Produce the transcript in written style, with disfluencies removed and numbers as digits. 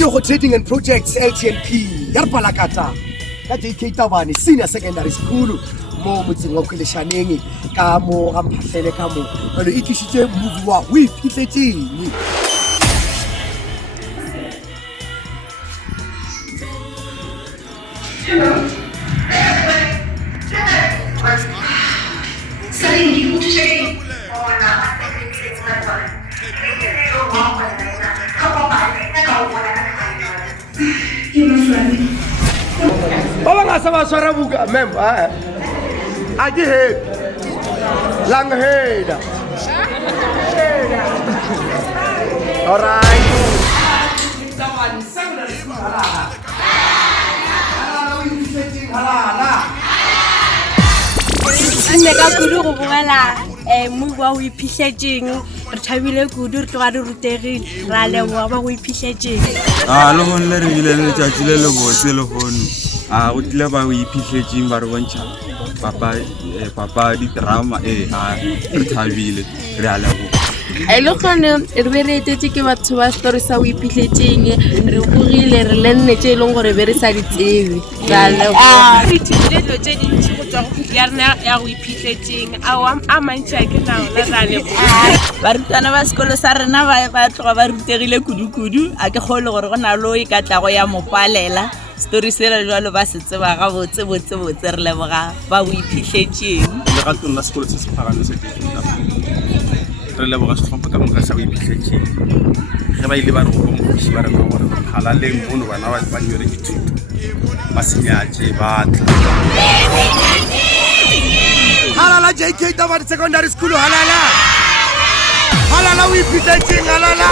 Iphihletseng Trading and Projects LTNP ya re palakatsa ka JK Tabane Senior Secondary School mo motseng wa Iphihletseng ka mo ga mphahlele ka mo le itlisitse movie wa Iphihletseng. Baba nga sa baswara buka member aji he lang heda. Alright. Tabane secondary school halala. Halala. Nne ka kudu go bogela movie wa Iphihletseng re thabile kudu re tloga re rutegile ra leboga ba go Iphihletseng. Le gone le re bile le tšatši le botse le gone go tlile ba go Iphihletseng ba re bontšha papa di-drama re thabile re a leboga. Le gone re be re etetse ke batho ba story sa go Iphihletseng re bogile re le nne tše e leng gore be re sa di tsebe ra leboga. Re ithutile dilo tše dintši go tswa go ya rena ya go Iphihletseng a mantši a ke naona ra leboga. Barutwana ba sekolo sa rena ba tloga ba rutegile kudu-kudu a ke kgole gore go na lo e ka tlago ya mopalela story sela jwalo ba se tseba ga botse re leboga ba go Iphihletseng. Le gatong la sekolo se se phagameng se re leboga setlhopha ka moka sa go Iphihletseng ge ba ile ba re go mogosi ba re ka gore halaleng mono bana ba nyere dithuto ba senyatše batla Halala JK Tabane Secondary School halala. Halala Iphihletseng halala.